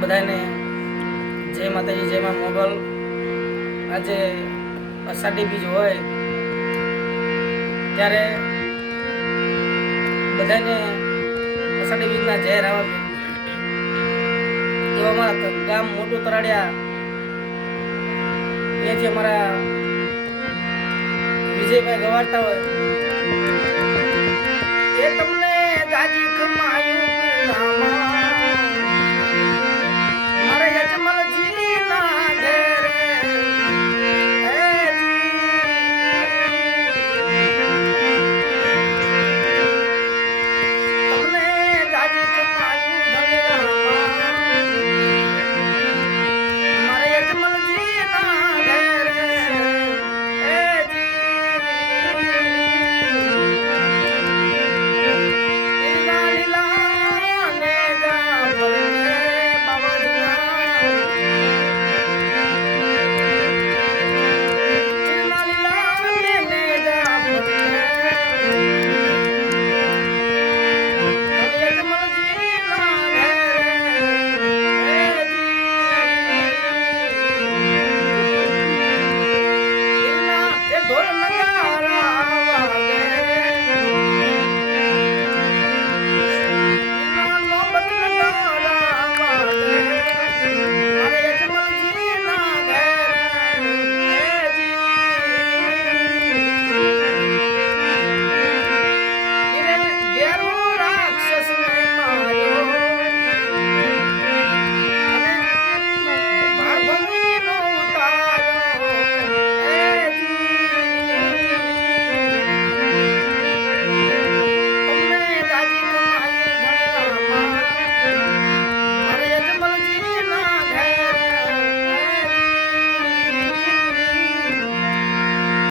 બધાને જય માતાજી, જય માં મોગલ. આજે અષાઢી બીજ હોય, ત્યારે બધાને અષાઢી બીજના જય રાવા એવા અમારા ગામ મોટું તરાડિયા. જે અમારા વિજયભાઈ ગવાડતા હોય. એ તમને જાજી ખમાયું